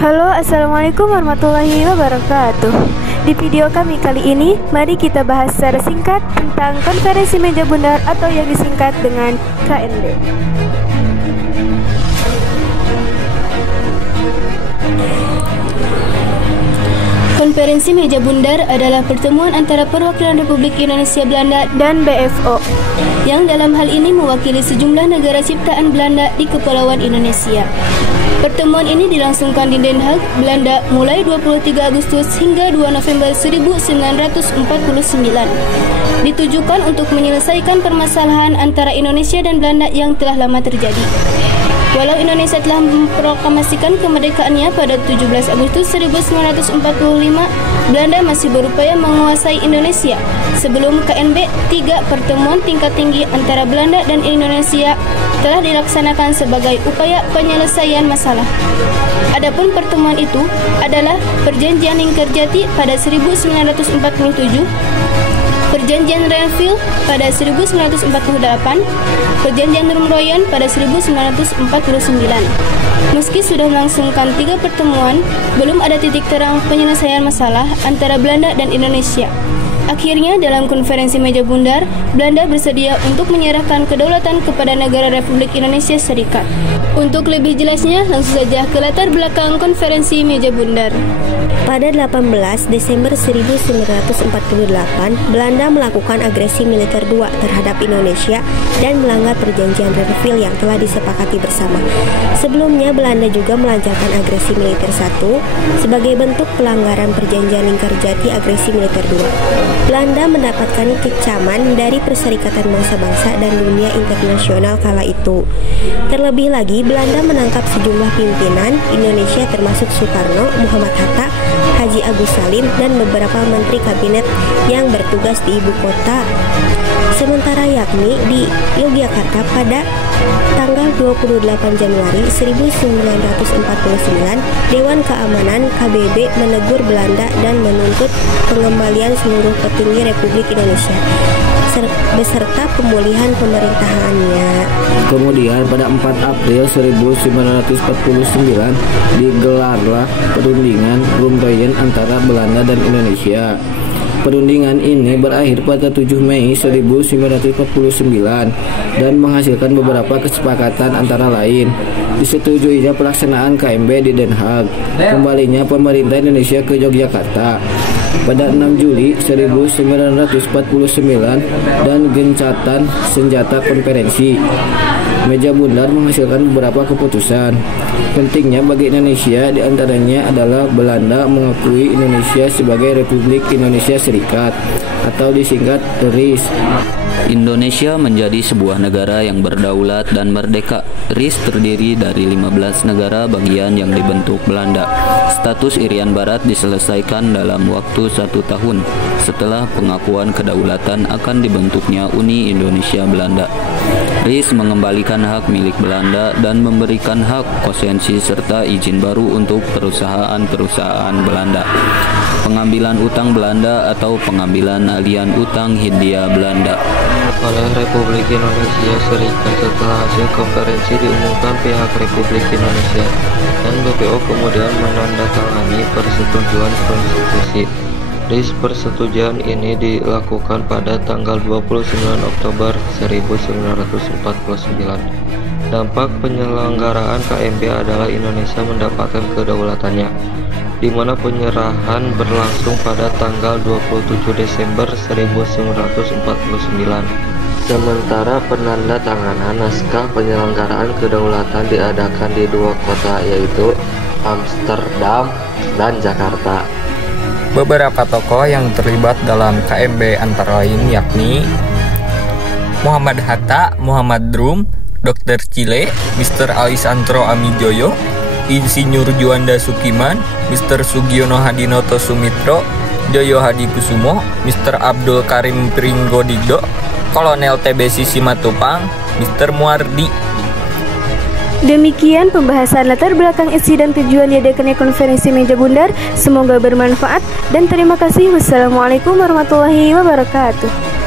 Halo, assalamualaikum warahmatullahi wabarakatuh. Di video kami kali ini, mari kita bahas secara singkat tentang konferensi meja bundar atau yang disingkat dengan KNB. Konferensi Meja Bundar adalah pertemuan antara perwakilan Republik Indonesia Belanda dan BFO, yang dalam hal ini mewakili sejumlah negara ciptaan Belanda di Kepulauan Indonesia. Pertemuan ini dilangsungkan di Den Haag, Belanda mulai 23 Agustus hingga 2 November 1949. Ditujukan untuk menyelesaikan permasalahan antara Indonesia dan Belanda yang telah lama terjadi. Walau Indonesia telah memproklamasikan kemerdekaannya pada 17 Agustus 1945, Belanda masih berupaya menguasai Indonesia. Sebelum KNB, 3 pertemuan tingkat tinggi antara Belanda dan Indonesia telah dilaksanakan sebagai upaya penyelesaian masalah. Adapun pertemuan itu adalah Perjanjian Lingkerjati pada 1947, Perjanjian Renville pada 1948, Perjanjian Rumroyen pada 1949. Meski sudah melangsungkan 3 pertemuan, belum ada titik terang penyelesaian masalah antara Belanda dan Indonesia. Akhirnya, dalam konferensi Meja Bundar, Belanda bersedia untuk menyerahkan kedaulatan kepada negara Republik Indonesia Serikat. Untuk lebih jelasnya, langsung saja ke latar belakang konferensi Meja Bundar. Pada 18 Desember 1948, Belanda melakukan agresi militer 2 terhadap Indonesia dan melanggar perjanjian Renville yang telah disepakati bersama. Sebelumnya, Belanda juga melancarkan agresi militer 1 sebagai bentuk pelanggaran perjanjian Lingkerjati agresi militer 2. Belanda mendapatkan kecaman dari Perserikatan Bangsa-Bangsa dan dunia internasional kala itu. Terlebih lagi, Belanda menangkap sejumlah pimpinan Indonesia termasuk Soekarno, Muhammad Hatta, Haji Agus Salim, dan beberapa menteri kabinet yang bertugas di ibu kota. Sementara yakni di Yogyakarta pada tanggal 28 Januari 1949, Dewan Keamanan KBB menegur Belanda dan menuntut pengembalian seluruh petinggi Republik Indonesia beserta pemulihan pemerintahannya. Kemudian pada 4 April 1949 digelarlah perundingan Rumroyen antara Belanda dan Indonesia. Perundingan ini berakhir pada 7 Mei 1949 dan menghasilkan beberapa kesepakatan antara lain. Disetujuinya pelaksanaan KNB di Den Haag, kembalinya pemerintah Indonesia ke Yogyakarta pada 6 Juli 1949 dan gencatan senjata konferensi Meja Bundar menghasilkan beberapa keputusan. Pentingnya bagi Indonesia diantaranya adalah Belanda mengakui Indonesia sebagai Republik Indonesia Serikat atau disingkat RIS. Indonesia menjadi sebuah negara yang berdaulat dan merdeka. RIS terdiri dari 15 negara bagian yang dibentuk Belanda. Status Irian Barat diselesaikan dalam waktu 1 tahun setelah pengakuan kedaulatan akan dibentuknya Uni Indonesia Belanda. RIS mengembalikan hak milik Belanda dan memberikan hak kosensi serta izin baru untuk perusahaan-perusahaan Belanda. Pengambilan utang Belanda atau pengambilan alian utang Hindia Belanda oleh Republik Indonesia Serikat. Setelah hasil konferensi diumumkan pihak Republik Indonesia dan BPO kemudian menandatangani persetujuan konstitusi. RIS persetujuan ini dilakukan pada tanggal 29 Oktober 1949. Dampak penyelenggaraan KNB adalah Indonesia mendapatkan kedaulatannya, di mana penyerahan berlangsung pada tanggal 27 Desember 1949. Sementara penandatanganan naskah penyelenggaraan kedaulatan diadakan di 2 kota, yaitu Amsterdam dan Jakarta. Beberapa tokoh yang terlibat dalam KNB antara lain yakni Muhammad Hatta, Muhammad Drum, Dr. Chile, Mr. Alisandro Amijoyo, Insinyur Juanda Sukiman, Mr. Sugiono Hadinoto Sumitro, Joyo Hadikusumo, Mr. Abdul Karim Pringgodigdo, Kolonel TBC Simatupang, Mr. Muardi. Demikian pembahasan latar belakang isi dan tujuan diadakannya konferensi Meja Bundar. Semoga bermanfaat dan terima kasih. Wassalamualaikum warahmatullahi wabarakatuh.